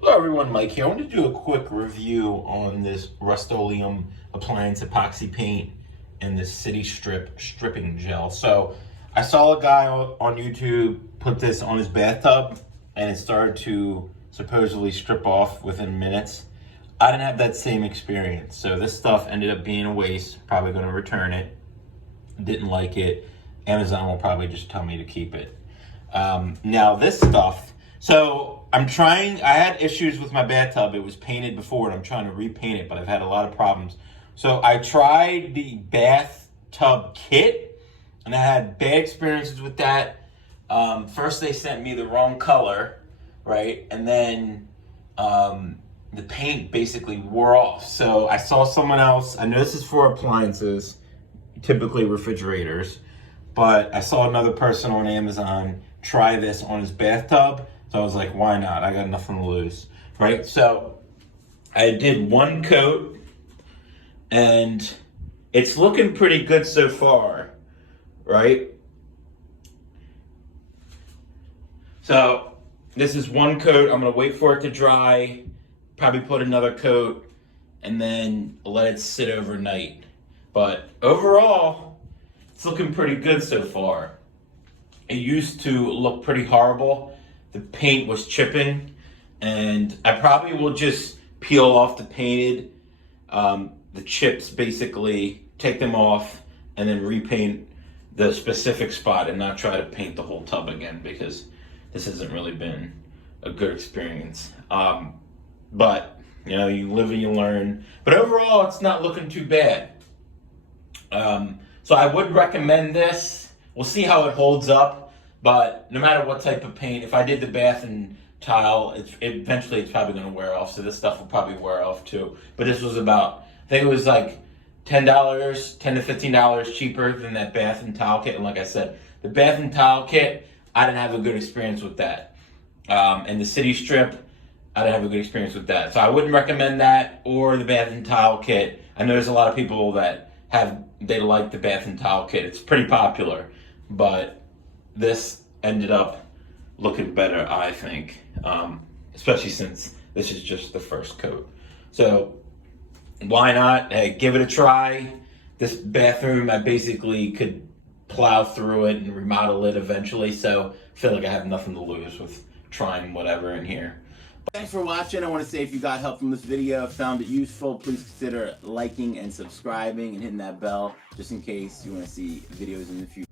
Hello everyone, Mike here. I want to do a quick review on this Rust-Oleum Appliance Epoxy paint and this City Strip stripping gel. So I saw a guy on YouTube put this on his bathtub and it started to supposedly strip off within minutes. I didn't have that same experience. So this stuff ended up being a waste. Probably going to return it. Didn't like it. Amazon will probably just tell me to keep it. Now this stuff, so I had issues with my bathtub. It was painted before and I'm trying to repaint it, but I've had a lot of problems. So I tried the bathtub kit and I had bad experiences with that. First they sent me the wrong color, right? And then the paint basically wore off. So I saw someone else, I know this is for appliances, typically refrigerators, but I saw another person on Amazon try this on his bathtub. So I was like, why not? I got nothing to lose, right? So I did one coat and it's looking pretty good so far, right? So this is one coat. I'm gonna wait for it to dry, probably put another coat, and then let it sit overnight. But overall, it's looking pretty good so far. It used to look pretty horrible. The paint was chipping, and I probably will just peel off the painted, the chips basically, take them off, and then repaint the specific spot and not try to paint the whole tub again because this hasn't really been a good experience. But, you know, you live and you learn. But overall, it's not looking too bad. So I would recommend this. We'll see how it holds up, but no matter what type of paint, if I did the bath and tile, eventually it's probably going to wear off, so this stuff will probably wear off too. But this was about, I think it was like $10, $10 to $15 cheaper than that bath and tile kit. And like I said, the bath and tile kit, I didn't have a good experience with that. And the City Strip, I didn't have a good experience with that. So I wouldn't recommend that or the bath and tile kit. I know there's a lot of people that they like the bath and tile kit. It's pretty popular, but this ended up looking better, I think, especially since this is just the first coat. So why not? Hey, give it a try. This bathroom, I basically could plow through it and remodel it eventually, so I feel like I have nothing to lose with trying whatever in here. Thanks for watching. I want to say if you got help from this video, found it useful, please consider liking and subscribing and hitting that bell just in case you want to see videos in the future.